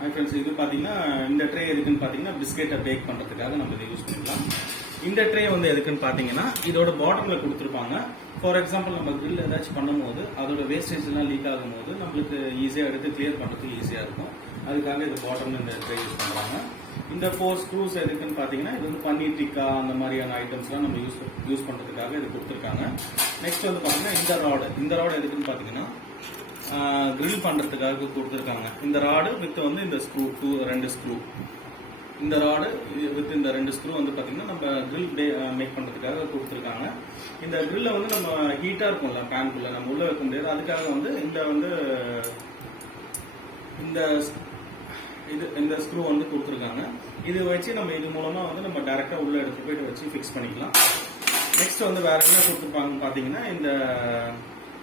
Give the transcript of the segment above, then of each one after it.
Friends இது பார்த்தீங்கன்னா இந்த ட்ரே எதுக்குன்னு பார்த்தீங்கன்னா பிஸ்கெட்டை பேக் பண்ணுறதுக்காக நம்ம இதை யூஸ் பண்ணிக்கலாம். இந்த ட்ரே வந்து எதுக்குன்னு பார்த்தீங்கன்னா இதோட பாட்டமில் கொடுத்துருப்பாங்க. ஃபார் எக்ஸாம்பிள் நம்ம கிரில் ஏதாச்சும் பண்ணும்போது அதோட வேஸ்டேஜ் எல்லாம் லீக் ஆகும்போது நம்மளுக்கு ஈஸியாக எடுத்து கிளியர் பண்ணுறதுக்கு ஈஸியாக இருக்கும். அதுக்காக இது பாட்டமில் இந்த ட்ரே யூஸ் பண்ணுறாங்க. இந்த 4 ஸ்க்ரூஸ் எதுக்குன்னு பார்த்தீங்கன்னா இது வந்து பன்னீர் டிக்கா அந்த மாதிரியான ஐட்டம்ஸ்லாம் நம்ம யூஸ் பண்ணுறதுக்காக இது கொடுத்துருக்காங்க. நெக்ஸ்ட் வந்து பார்த்தீங்கன்னா இந்த ராடு எதுக்குன்னு பார்த்தீங்கன்னா கிரில் பண்ணுறதுக்காக கொடுத்துருக்காங்க. இந்த ராடு வித் வந்து இந்த ஸ்க்ரூ 2 ஸ்க்ரூ, இந்த ராடு வித் இந்த 2 ஸ்க்ரூ வந்து பார்த்தீங்கன்னா நம்ம கிரில் மேக் பண்ணுறதுக்காக கொடுத்துருக்காங்க. இந்த கிரில்ல வந்து நம்ம ஹீட்டாக இருக்கும்ல பேனுக்குள்ள நம்ம உள்ள வைக்க முடியாது. அதுக்காக வந்து இந்த ஸ்க்ரூ வந்து கொடுத்துருக்காங்க. இது வச்சு நம்ம இது மூலமா வந்து நம்ம டைரக்டா உள்ள எடுத்து போயிட்டு வச்சு ஃபிக்ஸ் பண்ணிக்கலாம். நெக்ஸ்ட் வந்து வேற என்ன கொடுத்துருப்பாங்கன்னு பார்த்தீங்கன்னா இந்த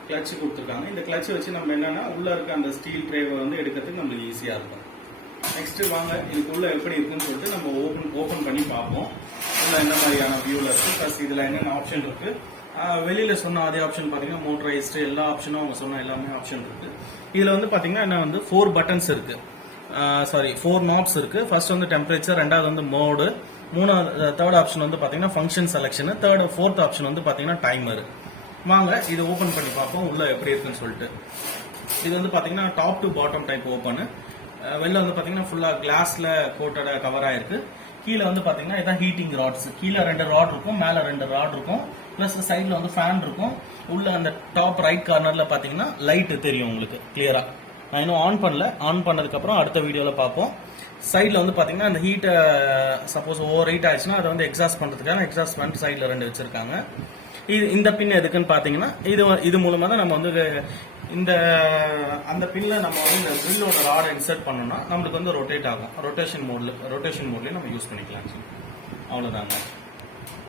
கிளட்ச் கொடுத்துருக்காங்க. இந்த கிளட்ச் வச்சு நம்ம என்னன்னா உள்ள இருக்க அந்த ஸ்டீல் ட்ரேவை வந்து எடுக்கிறதுக்கு நம்மளுக்கு ஈஸியா இருக்கும். நெக்ஸ்ட் வாங்க இதுக்குள்ள எப்படி இருக்குன்னு சொல்லிட்டு நம்ம ஓபன் பண்ணி பார்ப்போம். உள்ள என்ன மாதிரியான வியூல இருக்கு, பிளஸ் இதுல என்னென்ன ஆப்ஷன் இருக்கு. வெளியில சொன்ன அதே ஆப்ஷன் பாத்தீங்கன்னா மோட்டரைஸ்டு எல்லா ஆப்ஷனும் அவங்க சொன்ன எல்லாமே ஆப்ஷன் இருக்கு. இதுல வந்து பாத்தீங்கன்னா என்ன வந்து 4 பட்டன்ஸ் இருக்கு, 4 நாப்ஸ் இருக்கு. ஃபர்ஸ்ட் வந்து டெம்பரேச்சர், ரெண்டாவது வந்து மோடு, தேர்ட் ஆப்ஷன் வந்து பாத்தீங்கன்னா ஃபங்க்ஷன் செலக்ஷன், ஃபோர்த் ஆப்ஷன் வந்து பாத்தீங்கன்னா டைமர். வாங்க இதை ஓபன் பண்ணி பார்ப்போம் உள்ள எப்படி இருக்குன்னு சொல்லிட்டு. இது வந்து பாத்தீங்கன்னா top to bottom type open. வெளில வந்து பாத்தீங்கன்னா ஃபுல்லா கிளாஸ்ல கோட்டட கவர் ஆயிருக்கு. கீழே வந்து பாத்தீங்கன்னா இதான் ஹீட்டிங் ராட்ஸ். கீழே 2 ராட் இருக்கும், மேல 2 ராட் இருக்கும், பிளஸ் சைட்ல வந்து ஃபேன் இருக்கும். உள்ள அந்த டாப் ரைட் கார்னர்ல பாத்தீங்கன்னா லைட் தெரியும் உங்களுக்கு கிளியரா. நான் இன்னும் ஆன் பண்ணல, ஆன் பண்ணதுக்கு அப்புறம் அடுத்த வீடியோல பார்ப்போம். சைட்ல வந்து பாத்தீங்கன்னா அந்த ஹீட் சப்போஸ் ஓவர் ஹீட் ஆயிடுச்சுன்னா அதை வந்து எக்ஸாஸ்ட் பண்றதுக்கான எக்ஸாஸ்ட் ஃபேன் சைட்ல 2 வச்சிருக்காங்க. இந்த பின் எதுக்குன்னு பாத்தீங்கன்னா இது மூலமா தான் நம்ம வந்து அந்த பின்ல நம்ம வந்து இந்த கிரில்லோட ராட் இன்சர்ட் பண்ணோம்னா நம்மளுக்கு வந்து ரொட்டேட் ஆகும். ரொட்டேஷன் மோட்லயே நம்ம யூஸ் பண்ணிக்கலாம். அவ்வளவுதாங்க.